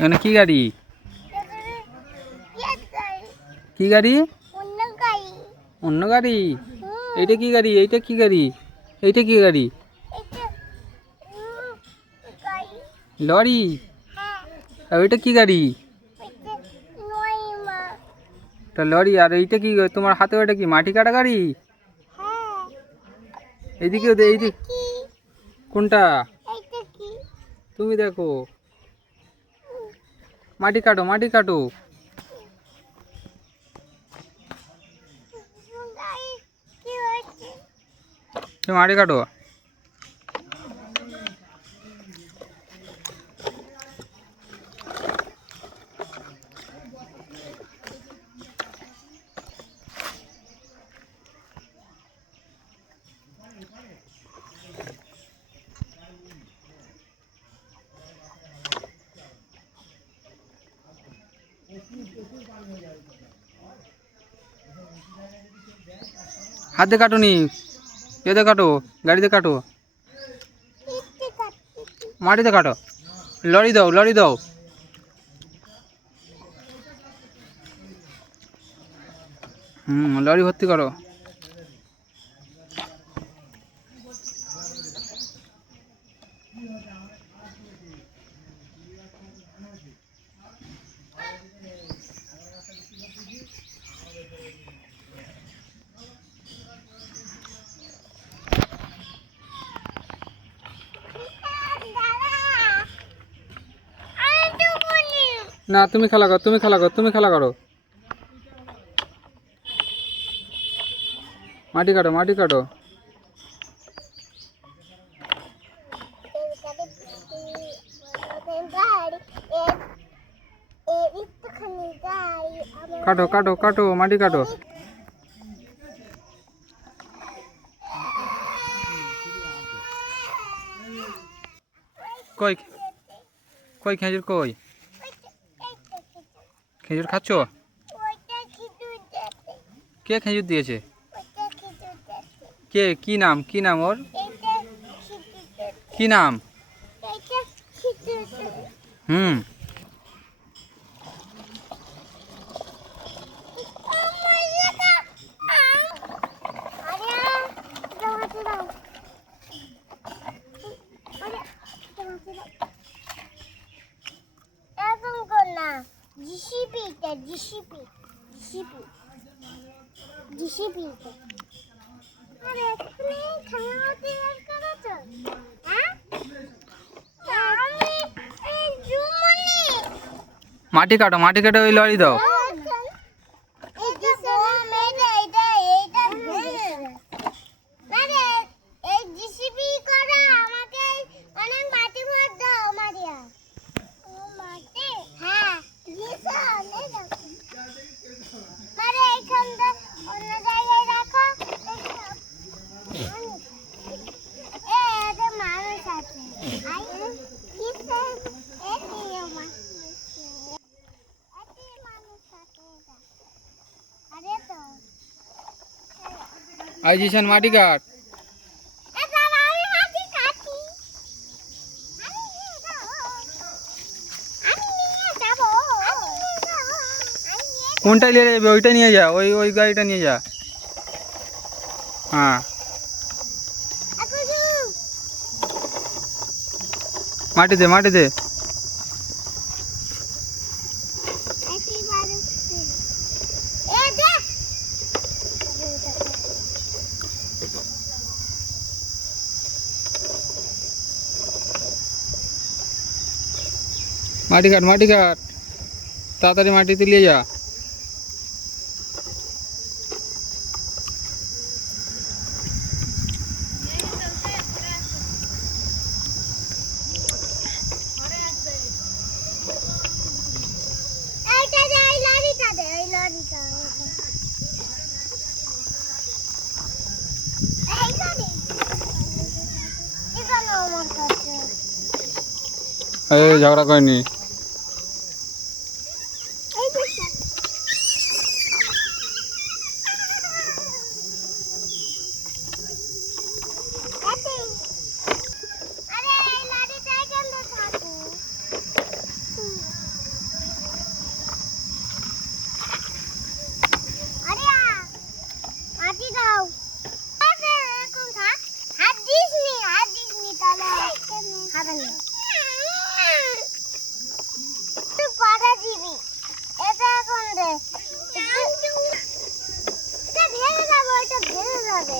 এখানে কি গাড়ি? কি গাড়ি? অন্য গাড়ি? এইটা কি গাড়ি? এইটা কি গাড়ি? এইটা কি গাড়ি? লরি? আর ওইটা কি গাড়ি? তা লরি। আর এইটা কি তোমার হাতে? ওইটা কি মাটি কাটা গাড়ি? এইদিকে এইদিকে কোনটা? তুমি দেখো, মাটি কাটো, মাটি কাটো। তুমি মাটি কাটো। হাতে কাটো নি, এতে কাটো, গাড়িতে কাটো, মাটিতে কাটো। লরি দাও, লরি দাও। লরি ভর্তি করো। না, তুমি খেলা করো, তুমি খেলা করো, তুমি খেলা করো। মাটি কাটো, মাটি কাটো। কাটো কাটো কাটো, মাটি কাটো। কই কই খেজুর কই? খেজুর খাচ্ছ? কে খেজুর দিয়েছে? কে? কি নাম? কি নাম ওর? কি নাম? হুম। মাটি কাটো, মাটি কাটো, ওই লরি দাও। আই জিশান, মাটি কাট। কোনটা নিয়ে যাবে? ওইটা নিয়ে যা, ওই ওই গাড়িটা নিয়ে যা। হ্যাঁ, মাটি দে, মাটি দে। মাটি কাট, মাটি কাট, তাড়াতাড়ি মাটিতে নিয়ে যা। এই ঝগড়া করেনি। খাবে না তুই পাড়া দিবি এটা এখন দে এটা ভেঙে যাবে এটা ভেঙে যাবে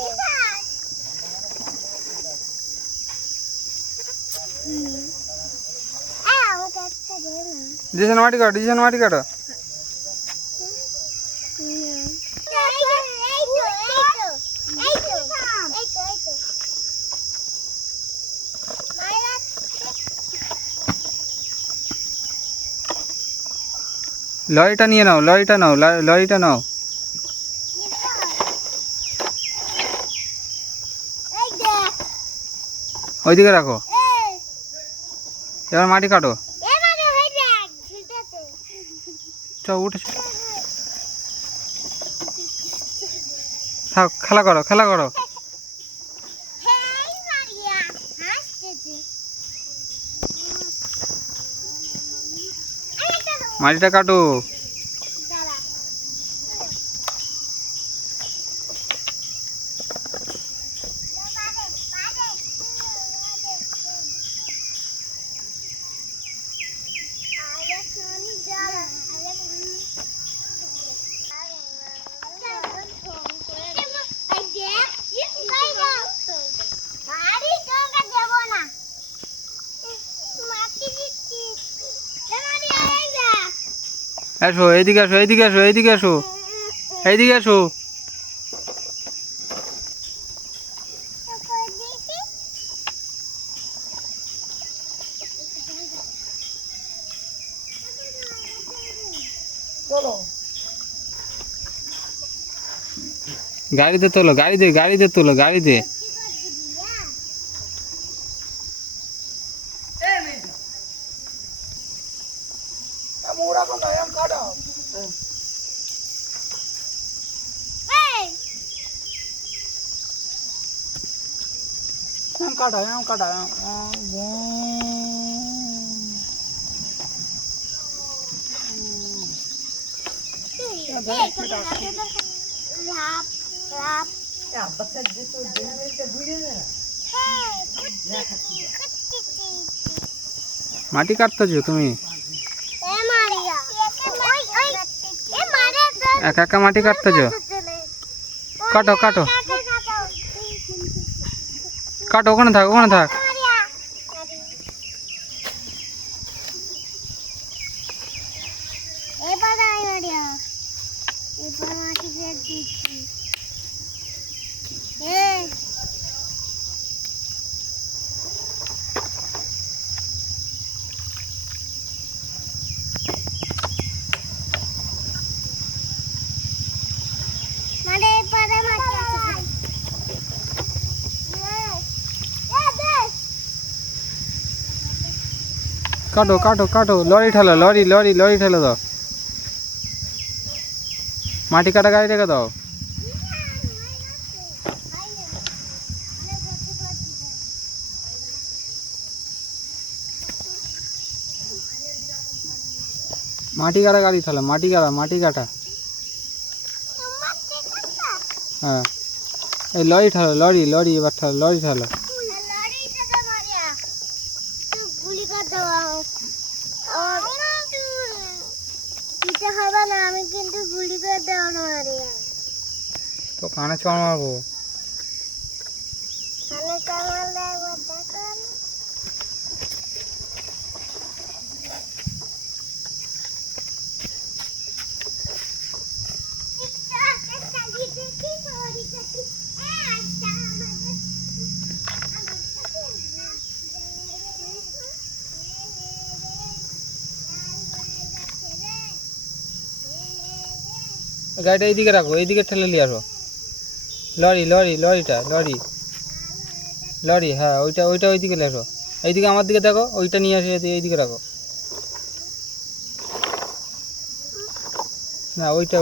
আমাকে একটা দে না ডিজাইন মাটি কাটো লরিটা নিয়ে নাও লরিটা নাও ওইদিকে রাখো এবার মাটি কাটো চল উঠে থাক খেলা করো মাটিটা কাটো আসো এইদিকে আসো গাড়িতে তোলো গাড়িতে কাটা মাটি কাটতেছো তুমি একা মাটি কাটতেছো কাটো ওখানে থাক কাটো লরি ঠেলো দাও মাটি কাটা গাড়ি রেখে দাও মাটি কাটা গাড়ি ঠেলো মাটি কাটা হ্যাঁ এই লরি ঠেলো লরি এবার ঠেলো লরি ঠেলো আমি কিন্তু গুলি করে দেওয়া তো কানে চড় মারবো গাড়িটা এইদিকে রাখো এইদিকে ঠেলে নিয়ে আসো লরি হ্যাঁ ওইটা ওইদিকে লেখো এইদিকে আমার দিকে দেখো ওইটা নিয়ে আসে এইদিকে রাখো না ওইটা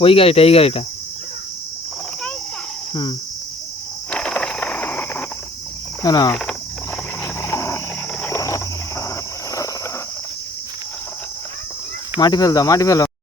ওই গাড়িটা এই গাড়িটা না মাটি ফেল দাও